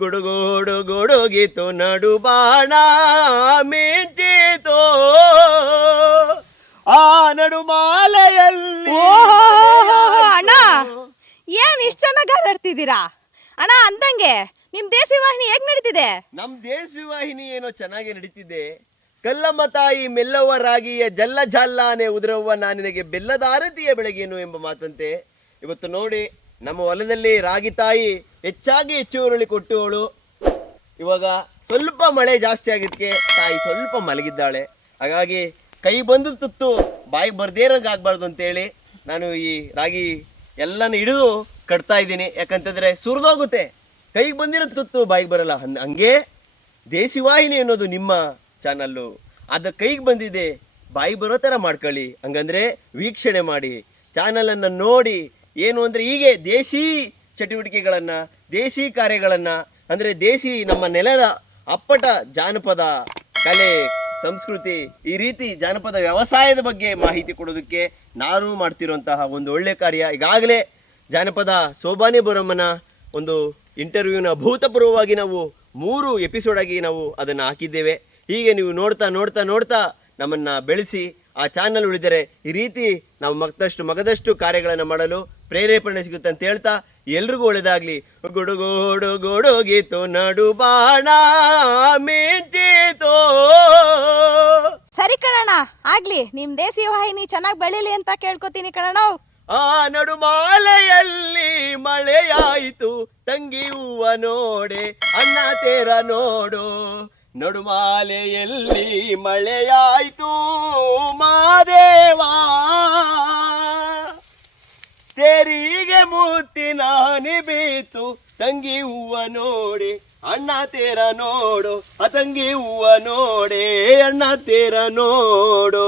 ಗುಡುಗೋಡು ಗುಡುಗಿತು ನಡು ಬಾಣ ಮಿಂಚಿತು ಆ ನಡು ಮಾಲೆಯಲ್ಲಿ. ಅಣ್ಣ ಏನ್ ಇಷ್ಟ ಚೆನ್ನಾಗಿ ಹಾಡಾಡ್ತಿದ್ದೀರಾ ಅಣ್ಣ? ಅಂದಂಗೆ ನಿಮ್ ದೇಸಿ ವಾಹಿನಿ ಹೇಗ್ ನಡೀತಿದೆ? ನಮ್ ದೇಸಿ ವಾಹಿನಿ ಏನೋ ಚೆನ್ನಾಗಿ ನಡೀತಿದೆ. ಕಲ್ಲಮ್ಮ ತಾಯಿ ಮೆಲ್ಲವ್ವ ರಾಗಿಯ ಜಲ್ಲ ಜಾಲಾನೆ ಉದುರವ್ವ ನಾನಿನಗೆ ಬೆಲ್ಲದ ಆರತಿಯ ಬೆಳಗೇನು ಎಂಬ ಮಾತಂತೆ ಇವತ್ತು ನೋಡಿ ನಮ್ಮ ಹೊಲದಲ್ಲಿ ರಾಗಿ ತಾಯಿ ಹೆಚ್ಚಾಗಿ ಹೆಚ್ಚುವರುಳಿ ಕೊಟ್ಟುವಳು. ಇವಾಗ ಸ್ವಲ್ಪ ಮಳೆ ಜಾಸ್ತಿ ಆಗಿದ್ದಕ್ಕೆ ತಾಯಿ ಸ್ವಲ್ಪ ಮಲಗಿದ್ದಾಳೆ. ಹಾಗಾಗಿ ಕೈ ಬಂದು ತುತ್ತು ಬಾಯಿಗೆ ಬರ್ದೇರಂಗೆ ಆಗಬಾರ್ದು ಅಂತೇಳಿ ನಾನು ಈ ರಾಗಿ ಎಲ್ಲನೂ ಹಿಡಿದು ಕಟ್ತಾ ಇದ್ದೀನಿ. ಯಾಕಂತಂದರೆ ಸುರಿದೋಗುತ್ತೆ, ಕೈಗೆ ಬಂದಿರೋ ತುತ್ತು ಬಾಯಿಗೆ ಬರಲ್ಲ. ಹಂಗೆ ದೇಸಿ ವಾಹಿನಿ ಅನ್ನೋದು ನಿಮ್ಮ ಚಾನಲ್ಲು, ಅದು ಕೈಗೆ ಬಂದಿದೆ, ಬಾಯಿಗೆ ಬರೋ ಥರ ಮಾಡ್ಕೊಳ್ಳಿ. ಹಂಗಂದರೆ ವೀಕ್ಷಣೆ ಮಾಡಿ, ಚಾನಲನ್ನು ನೋಡಿ. ಏನು ಅಂದರೆ ಹೀಗೆ ದೇಸಿ ಚಟುವಟಿಕೆಗಳನ್ನು, ದೇಸಿ ಕಾರ್ಯಗಳನ್ನು, ಅಂದರೆ ದೇಸಿ ನಮ್ಮ ನೆಲದ ಅಪ್ಪಟ ಜಾನಪದ ಕಲೆ ಸಂಸ್ಕೃತಿ, ಈ ರೀತಿ ಜಾನಪದ ವ್ಯವಸಾಯದ ಬಗ್ಗೆ ಮಾಹಿತಿ ಕೊಡೋದಕ್ಕೆ ನಾನು ಮಾಡ್ತಿರುವಂತಹ ಒಂದು ಒಳ್ಳೆಯ ಕಾರ್ಯ. ಈಗಾಗಲೇ ಜಾನಪದ ಸೋಬಾನೆ ಬೋರಮ್ಮನ ಒಂದು ಇಂಟರ್ವ್ಯೂನ ಅಭೂತಪೂರ್ವವಾಗಿ ನಾವು 3 ಎಪಿಸೋಡ್ ಆಗಿ ನಾವು ಅದನ್ನು ಹಾಕಿದ್ದೇವೆ. ಹೀಗೆ ನೀವು ನೋಡ್ತಾ ನೋಡ್ತಾ ನೋಡ್ತಾ ನಮ್ಮನ್ನು ಬೆಳೆಸಿ ಆ ಚಾನಲ್ ಉಳಿದರೆ ಈ ರೀತಿ ನಾವು ಮಗದಷ್ಟು ಕಾರ್ಯಗಳನ್ನು ಮಾಡಲು ಪ್ರೇರೇಪಣೆ ಸಿಗುತ್ತೆ ಅಂತ ಹೇಳ್ತಾ ಎಲ್ರಿಗೂ ಒಳ್ಳೆಯದಾಗಲಿ. ಗುಡುಗೋಡು ಗುಡುಗಿತು ನಡು ಬಾಣ ಮಿಂಚಿತು. ಸರಿ ಕಣಣ್ಣ, ಆಗ್ಲಿ. ನಿಮ್ ದೇಸಿ ವಾಹಿನಿ ಚೆನ್ನಾಗಿ ಬೆಳೀಲಿ ಅಂತ ಕೇಳ್ಕೊತೀನಿ ಕಣಣ್ಣ. ಆ ನಡುಮಾಲೆಯಲ್ಲಿ ಮಳೆಯಾಯಿತು ತಂಗಿ ಹೂವ ನೋಡೆ ಅಣ್ಣ ತೇರ ನೋಡು. ನಡುಮಾಲೆಯಲ್ಲಿ ಮಳೆಯಾಯಿತು ಮಾದೇವಾ, ತೇರಿಗೆ ಮುತ್ತಿನ ಹನಿ ಬೀತು ತಂಗಿ ಹೂವ ನೋಡಿ ಅಣ್ಣ ತೇರ ನೋಡು. ಆ ತಂಗಿ ಹೂವ ನೋಡೆ ಅಣ್ಣ ತೇರ ನೋಡು.